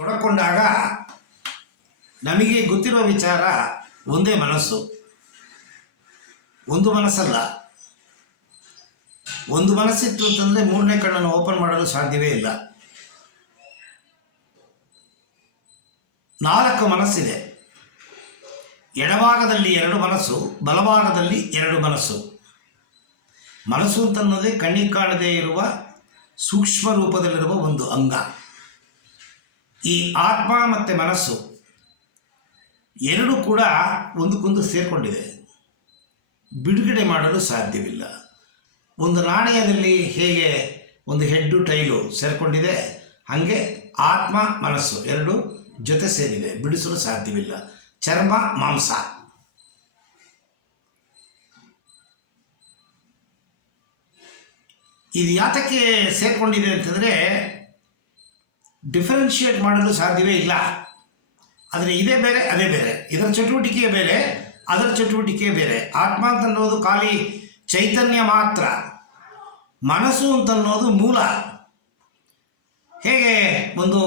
ತೊಡಕೊಂಡಾಗ ನಮಗೆ ಗೊತ್ತಿರೋ ವಿಚಾರ ಒಂದೇ ಮನಸ್ಸು, ಒಂದು ಮನಸ್ಸಲ್ಲ. ಒಂದು ಮನಸ್ಸಿತ್ತು ಅಂತಂದರೆ ಮೂರನೇ ಕಣ್ಣನ್ನು ಓಪನ್ ಮಾಡಲು ಸಾಧ್ಯವೇ ಇಲ್ಲ. 4 ಮನಸ್ಸಿದೆ. ಎಡಭಾಗದಲ್ಲಿ 2 ಮನಸ್ಸು, ಬಲಭಾಗದಲ್ಲಿ 2 ಮನಸ್ಸು. ಮನಸ್ಸು ಅಂತನ್ನೋದೇ ಕಣ್ಣಿಗೆ ಕಾಣದೇ ಇರುವ ಸೂಕ್ಷ್ಮ ರೂಪದಲ್ಲಿರುವ ಒಂದು ಅಂಗ. ಈ ಆತ್ಮ ಮತ್ತು ಮನಸ್ಸು ಎರಡು ಕೂಡ ಒಂದಕ್ಕೊಂದು ಸೇರಿಕೊಂಡಿದೆ, ಬಿಡುಗಡೆ ಮಾಡಲು ಸಾಧ್ಯವಿಲ್ಲ. ಒಂದು ನಾಣಯದಲ್ಲಿ ಹೇಗೆ ಒಂದು ಹೆಡ್ಡು ಟೈಲು ಸೇರಿಕೊಂಡಿದೆ, ಹಾಗೆ ಆತ್ಮ ಮನಸ್ಸು ಎರಡು ಜೊತೆ ಸೇರಿದೆ, ಬಿಡಿಸಲು ಸಾಧ್ಯವಿಲ್ಲ. ಚರ್ಮ ಮಾಂಸ. ಇದು ಯಾತಕ್ಕೆ ಸೇರಿಕೊಂಡಿದೆ ಅಂತಂದರೆ ಡಿಫರೆನ್ಷಿಯೇಟ್ ಮಾಡಲು ಸಾಧ್ಯವೇ ಇಲ್ಲ. ಆದರೆ ಇದೇ ಬೇರೆ ಅದೇ ಬೇರೆ, ಇದರ ಚಟುವಟಿಕೆ ಬೇರೆ ಅದರ ಚಟುವಟಿಕೆ ಬೇರೆ. ಆತ್ಮ ಅಂತನ್ನೋದು ಖಾಲಿ ಚೈತನ್ಯ ಮಾತ್ರ, ಮನಸ್ಸು ಅಂತನ್ನೋದು ಮೂಲ. ಹೇಗೆ ಒಂದು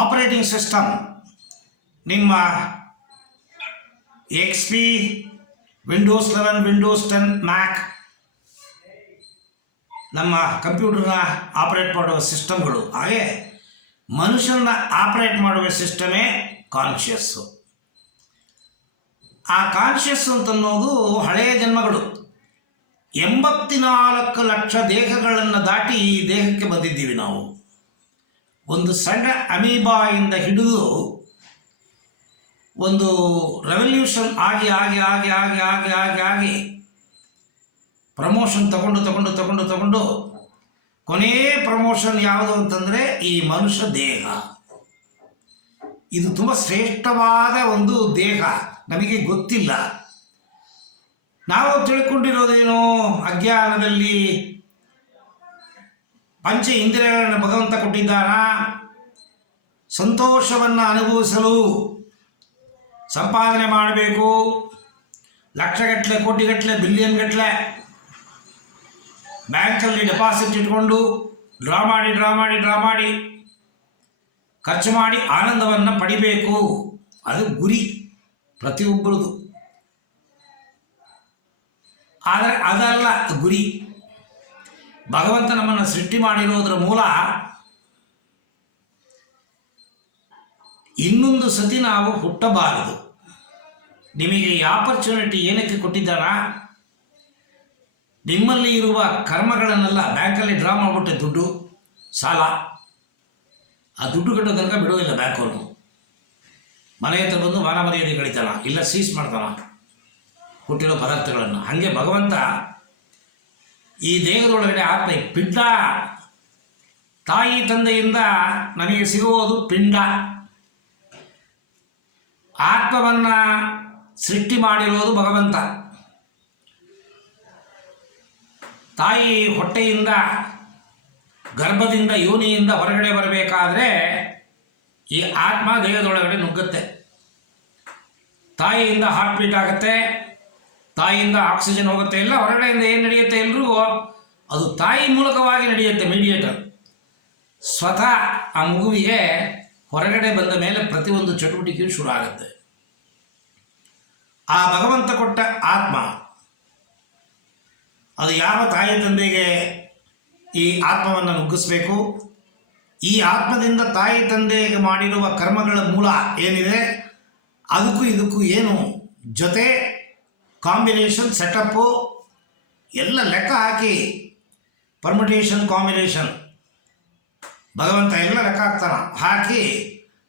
ಆಪರೇಟಿಂಗ್ ಸಿಸ್ಟಮ್, ನಿಮ್ಮ XP, ವಿಂಡೋಸ್ 11, ವಿಂಡೋಸ್ 10, ಮ್ಯಾಕ್, ನಮ್ಮ ಕಂಪ್ಯೂಟರ್ನ ಆಪರೇಟ್ ಮಾಡುವ ಸಿಸ್ಟಮ್ಗಳು, ಹಾಗೆ ಮನುಷ್ಯನ ಆಪರೇಟ್ ಮಾಡುವ ಸಿಸ್ಟಮೇ ಕಾನ್ಷಿಯಸ್ಸು. ಆ ಕಾನ್ಷಿಯಸ್ ಅಂತನ್ನೋದು ಹಳೆಯ ಜನ್ಮಗಳು. 84 ಲಕ್ಷ ದೇಹಗಳನ್ನು ದಾಟಿ ಈ ದೇಹಕ್ಕೆ ಬಂದಿದ್ದೀವಿ ನಾವು. ಒಂದು ಸಣ್ಣ ಅಮೀಬಾಯಿಂದ ಹಿಡಿದು ಒಂದು ರೆವಲ್ಯೂಷನ್ ಆಗಿ ಆಗಿ ಆಗಿ ಆಗಿ ಆಗಿ ಆಗಿ ಆಗಿ ಪ್ರಮೋಷನ್ ತಗೊಂಡು ಕೊನೆಯ ಪ್ರಮೋಷನ್ ಯಾವುದು ಅಂತಂದರೆ ಈ ಮನುಷ್ಯ ದೇಹ. ಇದು ತುಂಬ ಶ್ರೇಷ್ಠವಾದ ಒಂದು ದೇಹ, ನಮಗೆ ಗೊತ್ತಿಲ್ಲ. ನಾವು ತಿಳ್ಕೊಂಡಿರೋದೇನೋ ಅಜ್ಞಾನದಲ್ಲಿ ಪಂಚ ಇಂದ್ರಿಯಗಳನ್ನು ಭಗವಂತ ಕೊಟ್ಟಿದ್ದಾನ, ಸಂತೋಷವನ್ನು ಅನುಭವಿಸಲು ಸಂಪಾದನೆ ಮಾಡಬೇಕು, ಲಕ್ಷಗಟ್ಟಲೆ, ಕೋಟಿಗಟ್ಟಲೆ, ಬಿಲಿಯನ್ ಗಟ್ಟಲೆ ಬ್ಯಾಂಕಲ್ಲಿ ಡೆಪಾಸಿಟ್ ಇಟ್ಕೊಂಡು ಡ್ರಾ ಮಾಡಿ ಖರ್ಚು ಮಾಡಿ ಆನಂದವನ್ನು ಪಡಿಬೇಕು. ಅದು ಗುರಿ ಪ್ರತಿಯೊಬ್ಬರದು. ಆದರೆ ಅದಲ್ಲ ಗುರಿ. ಭಗವಂತ ನಮ್ಮನ್ನು ಸೃಷ್ಟಿ ಮಾಡಿರೋದ್ರ ಮೂಲ ಇನ್ನೊಂದು ಸತಿ ನಾವು ಹುಟ್ಟಬಾರದು. ನಿಮಗೆ ಈ ಆಪರ್ಚುನಿಟಿ ಏನಕ್ಕೆ ಕೊಟ್ಟಿದ್ದಾನ? ನಿಮ್ಮಲ್ಲಿ ಇರುವ ಕರ್ಮಗಳನ್ನೆಲ್ಲ ಬ್ಯಾಂಕಲ್ಲಿ ಡ್ರಾ ಮಾಡಿಬಿಟ್ಟೆ, ದುಡ್ಡು ಸಾಲ, ಆ ದುಡ್ಡು ಕಟ್ಟೋ ತನಕ ಬಿಡೋದಿಲ್ಲ ಬ್ಯಾಂಕವನು. ಮನೆ ಹತ್ರ ಬಂದು ಮಾನ ಮರ್ಯಾದೆ ಕಳಿತಾನ, ಇಲ್ಲ ಸೀಸ್ ಮಾಡ್ತಾನ ಹುಟ್ಟಿರೋ ಪದಾರ್ಥಗಳನ್ನು. ಹಾಗೆ ಭಗವಂತ ಈ ದೇಹದೊಳಗಡೆ ಆತ್ಮ ಪಿಂಡ, ತಾಯಿ ತಂದೆಯಿಂದ ನಮಗೆ ಸಿಗುವುದು ಪಿಂಡ. ಆತ್ಮವನ್ನು ಸೃಷ್ಟಿ ಮಾಡಿರೋದು ಭಗವಂತ. ತಾಯಿ ಹೊಟ್ಟೆಯಿಂದ, ಗರ್ಭದಿಂದ, ಯೋನಿಯಿಂದ ಹೊರಗಡೆ ಬರಬೇಕಾದ್ರೆ ಈ ಆತ್ಮ ದೇಹದೊಳಗಡೆ ನುಗ್ಗುತ್ತೆ. ತಾಯಿಯಿಂದ ಹಾರ್ಟ್ ಬೀಟ್ ಆಗುತ್ತೆ, ತಾಯಿಯಿಂದ ಆಕ್ಸಿಜನ್ ಹೋಗುತ್ತೆ, ಎಲ್ಲ ಹೊರಗಡೆಯಿಂದ ಏನು ನಡೆಯುತ್ತೆ ಎಲ್ರಿಗೂ ಅದು ತಾಯಿ ಮೂಲಕವಾಗಿ ನಡೆಯುತ್ತೆ. ಮೀಡಿಯೇಟರ್ ಸ್ವತಃ ಆ ಮಗುವಿಗೆ ಹೊರಗಡೆ ಬಂದ ಮೇಲೆ ಪ್ರತಿಯೊಂದು ಚಟುವಟಿಕೆಯೂ ಶುರು ಆಗುತ್ತೆ. ಆ ಭಗವಂತ ಕೊಟ್ಟ ಆತ್ಮ ಅದು ಯಾವ ತಾಯಿ ತಂದೆಗೆ ಈ ಆತ್ಮವನ್ನು ನುಗ್ಗಿಸ್ಬೇಕು. ಈ ಆತ್ಮದಿಂದ ತಾಯಿ ತಂದೆಗೆ ಮಾಡಿರುವ ಕರ್ಮಗಳ ಮೂಲ ಏನಿದೆ, ಅದಕ್ಕೂ ಇದಕ್ಕೂ ಏನು ಜೊತೆ ಕಾಂಬಿನೇಷನ್, ಸೆಟಪ್ಪು ಎಲ್ಲ ಲೆಕ್ಕ ಹಾಕಿ, ಪರ್ಮಿಟೇಷನ್, ಕಾಂಬಿನೇಷನ್ ಭಗವಂತ ಎಲ್ಲ ಲೆಕ್ಕ ಹಾಕ್ತಾನ. ಹಾಕಿ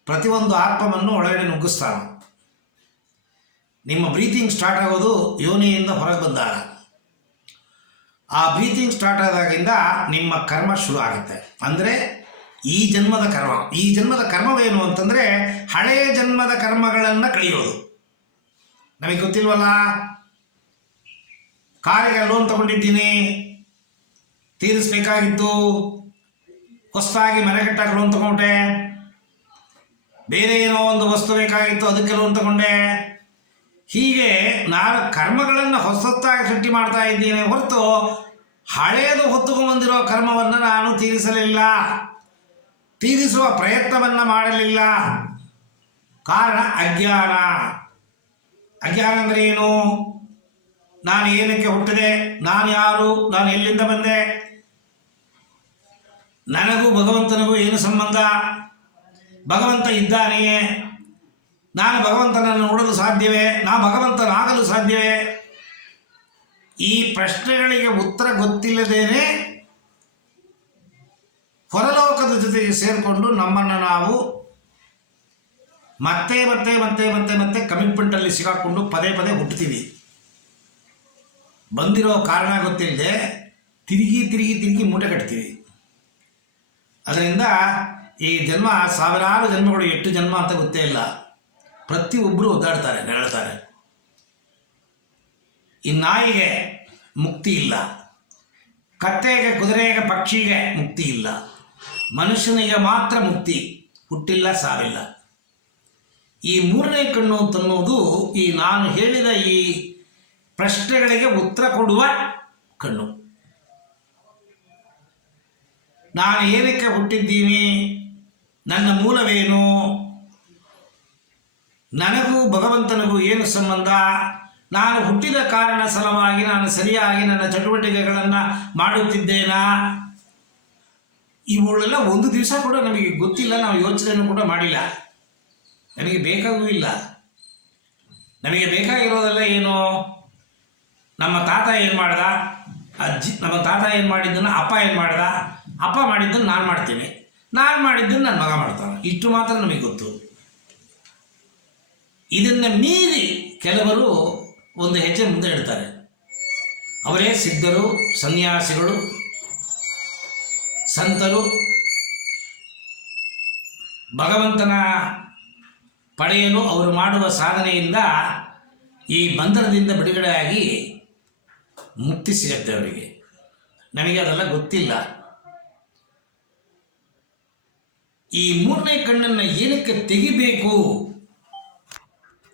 ಪ್ರತಿಯೊಂದು ಆತ್ಮವನ್ನು ಒಳಗಡೆ ನುಗ್ಗಿಸ್ತಾನ. ನಿಮ್ಮ ಬ್ರೀತಿಂಗ್ ಸ್ಟಾರ್ಟ್ ಆಗೋದು ಯೋನಿಯಿಂದ ಹೊರಗೆ ಬಂದಾಗ. ಆ ಬ್ರೀತಿಂಗ್ ಸ್ಟಾರ್ಟ್ ಆದಾಗಿಂದ ನಿಮ್ಮ ಕರ್ಮ ಶುರು ಆಗುತ್ತೆ. ಅಂದರೆ ಈ ಜನ್ಮದ ಕರ್ಮ. ಈ ಜನ್ಮದ ಕರ್ಮವೇನು ಅಂತಂದರೆ ಹಳೆಯ ಜನ್ಮದ ಕರ್ಮಗಳನ್ನು ಕಳೆಯೋದು. ನಮಗೆ ಗೊತ್ತಿಲ್ವಲ್ಲ, ಕಾರಿಗೆ ಲೋನ್ ತಗೊಂಡಿದ್ದೀನಿ, ತೀರಿಸಬೇಕಾಗಿತ್ತು, ಹೊಸದಾಗಿ ಮನೆ ಕಟ್ಟಕ್ಕೆ ಲೋನ್ ತಗೊಂಡೆ, ಬೇರೆ ಏನೋ ಒಂದು ವಸ್ತು ಬೇಕಾಗಿತ್ತು ಅದಕ್ಕೆ ಲೋನ್ ತಗೊಂಡೆ. ಹೀಗೆ ನಾನು ಕರ್ಮಗಳನ್ನು ಹೊಸತಾಗಿ ಸೃಷ್ಟಿ ಮಾಡ್ತಾ ಇದ್ದೀನಿ ಹೊರತು ಹಳೆಯದು ಹೊತ್ತುಕೊಂಡ್ಬಂದಿರೋ ಕರ್ಮವನ್ನು ನಾನು ತೀರಿಸಲಿಲ್ಲ. ತೀರಿಸುವ ಪ್ರಯತ್ನವನ್ನು ಮಾಡಲಿಲ್ಲ. ಕಾರಣ ಅಜ್ಞಾನ. ಅಜ್ಞಾನ ಅಂದರೆ ಏನು? ನಾನು ಏನಕ್ಕೆ ಹುಟ್ಟಿದೆ, ನಾನು ಯಾರು, ನಾನು ಎಲ್ಲಿಂದ ಬಂದೆ, ನನಗೂ ಭಗವಂತನಿಗೂ ಏನು ಸಂಬಂಧ, ಭಗವಂತ ಇದ್ದಾನೆಯೇ, ನಾನು ಭಗವಂತನನ್ನು ನೋಡಲು ಸಾಧ್ಯವೇ, ನಾನು ಭಗವಂತನಾಗಲು ಸಾಧ್ಯವೇ? ಈ ಪ್ರಶ್ನೆಗಳಿಗೆ ಉತ್ತರ ಗೊತ್ತಿಲ್ಲದೇನೆ ಹೊರಲೋಕದ ಜೊತೆಗೆ ಸೇರಿಕೊಂಡು ನಮ್ಮನ್ನು ನಾವು ಮತ್ತೆ ಮತ್ತೆ ಮತ್ತೆ ಮತ್ತೆ ಮತ್ತೆ ಕಮಿಟ್ಮೆಂಟಲ್ಲಿ ಸಿಗಾಕೊಂಡು ಪದೇ ಪದೇ ಹುಟ್ಟುತ್ತೀವಿ. ಬಂದಿರೋ ಕಾರಣ ಗೊತ್ತಿಲ್ಲದೆ ತಿರುಗಿ ತಿರುಗಿ ತಿರುಗಿ ಮೂಟೆ ಕಟ್ತೀವಿ. ಅದರಿಂದ ಈ ಜನ್ಮ ಸಾವಿರಾರು ಜನ್ಮಗಳು, 8 ಜನ್ಮ ಅಂತ ಗೊತ್ತೇ ಇಲ್ಲ. ಪ್ರತಿಯೊಬ್ಬರು ಒದ್ದಾಡ್ತಾರೆ, ನರಳ್ತಾರೆ. ಈ ನಾಯಿಗೆ ಮುಕ್ತಿ ಇಲ್ಲ, ಕತ್ತೆಗೆ, ಕುದುರೆಗೆ, ಪಕ್ಷಿಗೆ ಮುಕ್ತಿ ಇಲ್ಲ. ಮನುಷ್ಯನಿಗೆ ಮಾತ್ರ ಮುಕ್ತಿ, ಹುಟ್ಟಿಲ್ಲ, ಸಾವಿಲ್ಲ. ಈ ಮೂರನೇ ಕಣ್ಣು ಅಂತನ್ನುವುದು ಈ ನಾನು ಹೇಳಿದ ಈ ಪ್ರಶ್ನೆಗಳಿಗೆ ಉತ್ತರ ಕೊಡುವ ಕಣ್ಣು. ನಾನು ಏನಕ್ಕೆ ಹುಟ್ಟಿದ್ದೀನಿ, ನನ್ನ ಮೂಲವೇನು, ನನಗೂ ಭಗವಂತನಿಗೂ ಏನು ಸಂಬಂಧ, ನಾನು ಹುಟ್ಟಿದ ಕಾರಣ ಸಲುವಾಗಿ ನಾನು ಸರಿಯಾಗಿ ನನ್ನ ಚಟುವಟಿಕೆಗಳನ್ನು ಮಾಡುತ್ತಿದ್ದೇನಾ, ಇವುಗಳೆಲ್ಲ ಒಂದು ದಿವಸ ಕೂಡ ನಮಗೆ ಗೊತ್ತಿಲ್ಲ. ನಾವು ಯೋಚನೆಯನ್ನು ಕೂಡ ಮಾಡಿಲ್ಲ, ನಮಗೆ ಬೇಕಾಗೂ ಇಲ್ಲ. ನಮಗೆ ಬೇಕಾಗಿರೋದೆಲ್ಲ ಏನು, ನಮ್ಮ ತಾತ ಏನು ಮಾಡ್ದ, ನಮ್ಮ ತಾತ ಏನು ಮಾಡಿದ್ದನ್ನು ಅಪ್ಪ ಏನು ಮಾಡ್ದ, ಅಪ್ಪ ಮಾಡಿದ್ದನ್ನು ನಾನು ಮಾಡ್ತೀನಿ, ನಾನು ಮಾಡಿದ್ದನ್ನು ನನ್ನ ಮಗ ಮಾಡ್ತಾನೆ. ಇಷ್ಟು ಮಾತ್ರ ನಮಗೆ ಗೊತ್ತು. ಇದನ್ನು ಮೀರಿ ಕೆಲವರು ಒಂದು ಹೆಜ್ಜೆ ಮುಂದೆ ಇಡ್ತಾರೆ. ಅವರೇ ಸಿದ್ಧರು, ಸನ್ಯಾಸಿಗಳು, ಸಂತರು. ಭಗವಂತನ ಪಡೆಯಲು ಅವರು ಮಾಡುವ ಸಾಧನೆಯಿಂದ ಈ ಬಂಧನದಿಂದ ಬಿಡುಗಡೆಯಾಗಿ ಮುಕ್ತಿ ಸಿಗುತ್ತೆ ಅವರಿಗೆ. ನನಗೆ ಅದೆಲ್ಲ ಗೊತ್ತಿಲ್ಲ. ಈ ಮೂರನೇ ಕಣ್ಣನ್ನು ಏನಕ್ಕೆ ತೆಗಿಬೇಕು